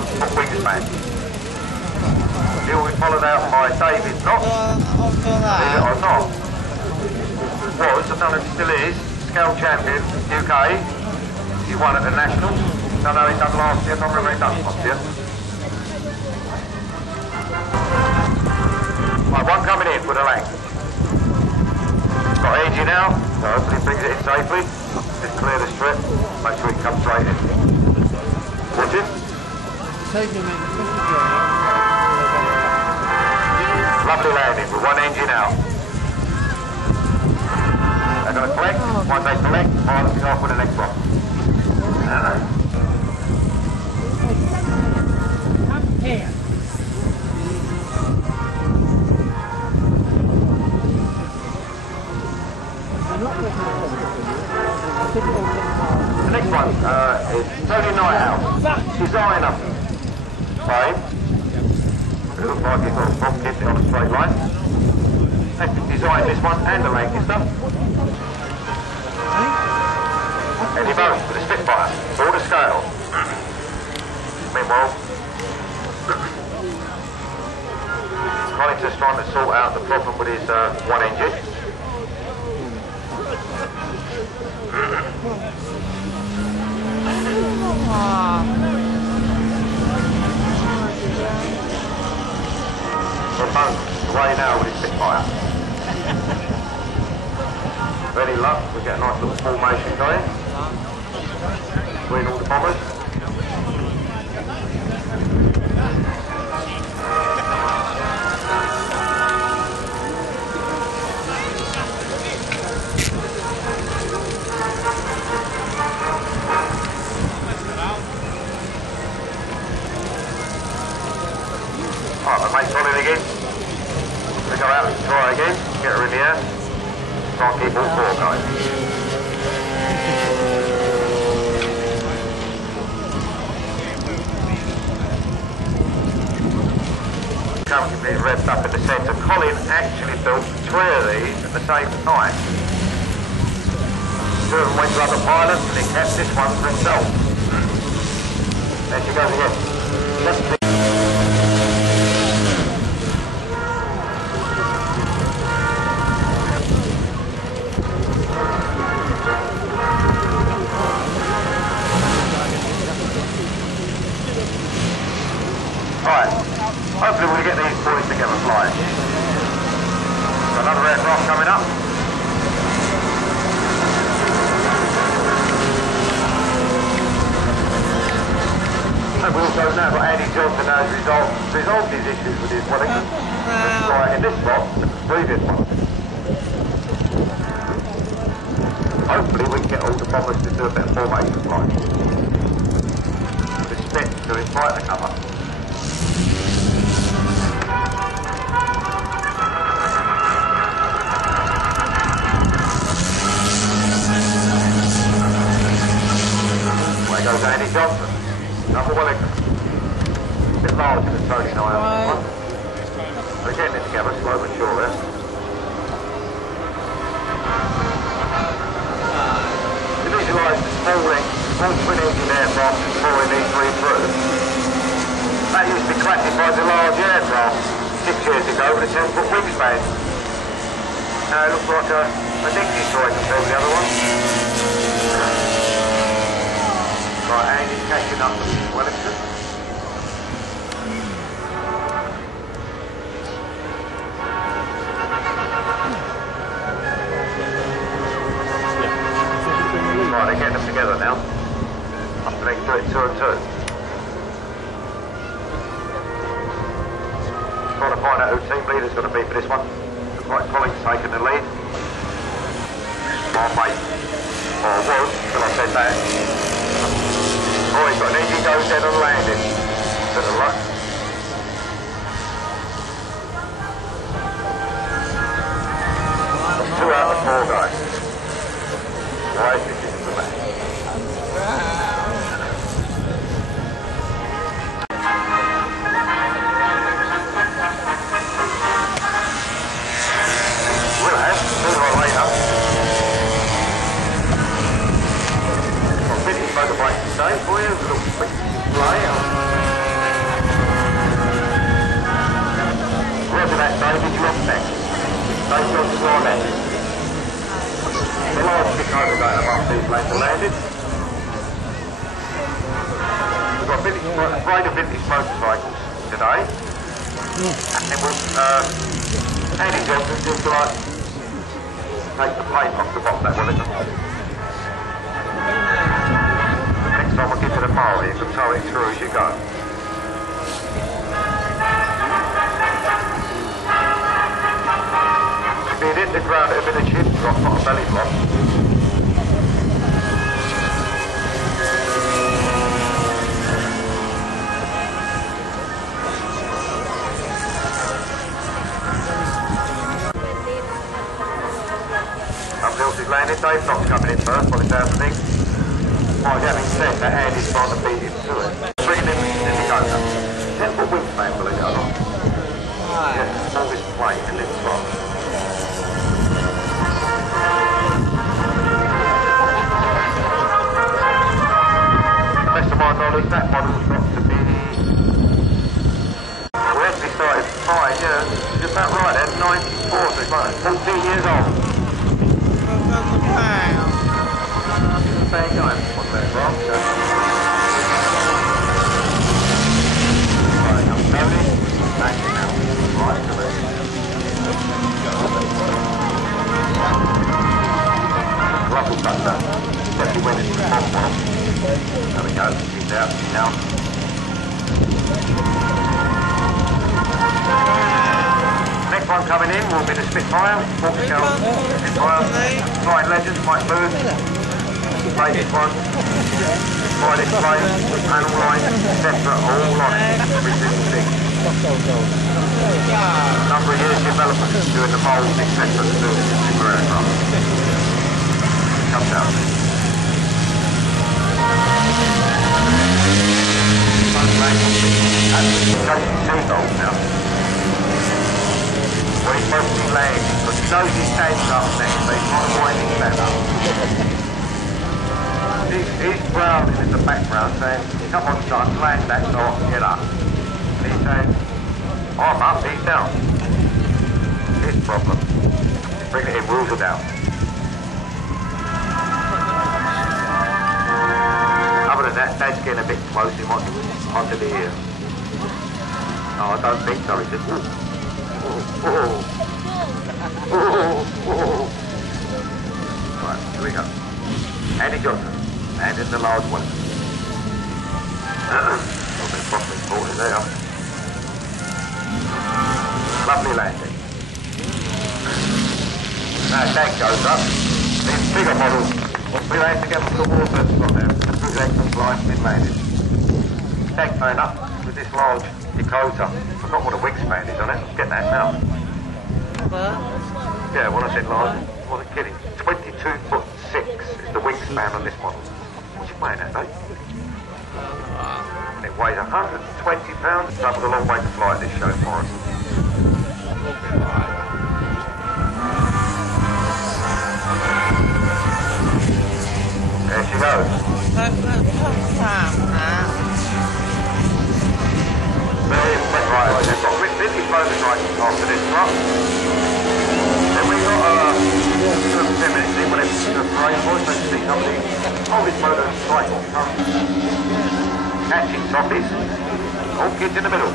wingspan. He'll be followed out by David Knox. Believe it or not, was, I don't know if he still is, scale champion UK. He won at the Nationals. Don't know he done last year, I don't remember he done last year. Right, one coming in for the length. Got edgy now, so hopefully he brings it in safely. Just clear the strip, make sure he comes straight in. Watch it. Lovely landing with one engine out. They're going to collect. Once they collect, pilot will off with the next one. The next one is Tony Nighthouse. Designer. Same. It looks like he's got a bomb kit on a straight line. They designed this one and the Lancaster. Eddie Bones with a Spitfire, all the scale. Meanwhile, Collington's trying to sort out the problem with his one engine. So Bones away now with his Spitfire. Very luck, we get a nice little formation going. Between all the bombers. Alright, my mate's on it again. We go out and try again, get her in the air. Try and keep all four going. Company being revved up in the centre. Colin actually built 3 of these at the same time. 2 of them went to other pilots and he kept this one for himself. There she goes again. Alright, hopefully we'll get these boys together flying. Got another aircraft coming up. And we also now got Andy Johnson has resolved his issues with his Wellington. Right in this spot, the previous one. Hopefully we can get all the bombers to do a bit of formation flying. The Spits doing fighter cover. There goes Andy Johnson, another Wellington. A bit larger than Tony Nighthouse one. They're getting it together slow but sure there. To visualise the small twin engine aircraft that's pouring these 3 through. That used to be classified as a large aircraft 6 years ago with a 10-foot wingspan. Now it looks like a dignity droid compared with the other one. Right, Andy's catching up with Wellington. Right, they're getting them together now. Up to they can do it 2 and 2. Trying to find out who team leader's going to be for this one. Looks like Colin's taking the lead. Oh, mate. Or was, till I said that. Oh, he's got an engine goes dead on landing. To the right. Got 2 out of 4 guys. Right, this is the match. We'll have, sooner or later. Got 50 motorbikes today for you, a little quick play. Milton Law landed. The large Dakota going above these lanes are landed. We've got a parade of vintage motorcycles today. And then we'll, Andy Johnson just like take the paint off the bottom of that one. Next time I'll give you the bar, you can tow it through as you go. Being in the ground at a bit of chip drop, not a belly flop. Is landed. Dave Knox coming in first, by the sound of things. Oh, having said that, Andy's trying to beat him to it. Bringing him in the Dakota. That's what wingspan, believe it or not. Yeah, smallest plane in this slot. To the best of my knowledge, that model's got to be... We actually started fine, yeah. It's about right there, 94, so it's like 14 years old. Bang going on that rock. Right, I'm going. Back now. Right to it. Ruffle thunder. Definitely went into the top one. There we go. He's out. He's out. Next one coming in will be the Spitfire. Spitfire. Flying Legends, Mike Moon. Latest one, by this plane, panel line, separate, all on it, every single thing. Number of years development, doing the moulds, etc. to do it in super aircraft. Comes out. Chasing seagulls now. Well, he's supposed to be landing, but he knows he's standing up next, so he's trying to wind his stand up. He's growling in the background saying, come on son, land that so I can get up. And he's saying, I'm up, he's down. His problem. Bring it in, rules are down. Other than that, Dad's getting a bit close, he might be under the ear. No, I don't think so, he says, Right, here we go. Andy Johnson. And in the large one. A little bit properly ported there. Lovely landing. Now tank goes up. These bigger models, we land together for the water spot there. The cruise excellent flight, mid landed. Tank going up with this large Dakota. I forgot what a wingspan is on it. I'm getting that now. Yeah, when I said large, I wasn't kidding. 22'6" is the wingspan on this model. What's it weighing at, mate? And it weighs 120 pounds. Traveled a long way to fly at this show for us. There she goes. Right, they've got vintage motorcycles after this drop. Then we got 10 minutes in when it's the parade voice, so you see somebody oldest motorcycle catching trophies. All kids in the middle.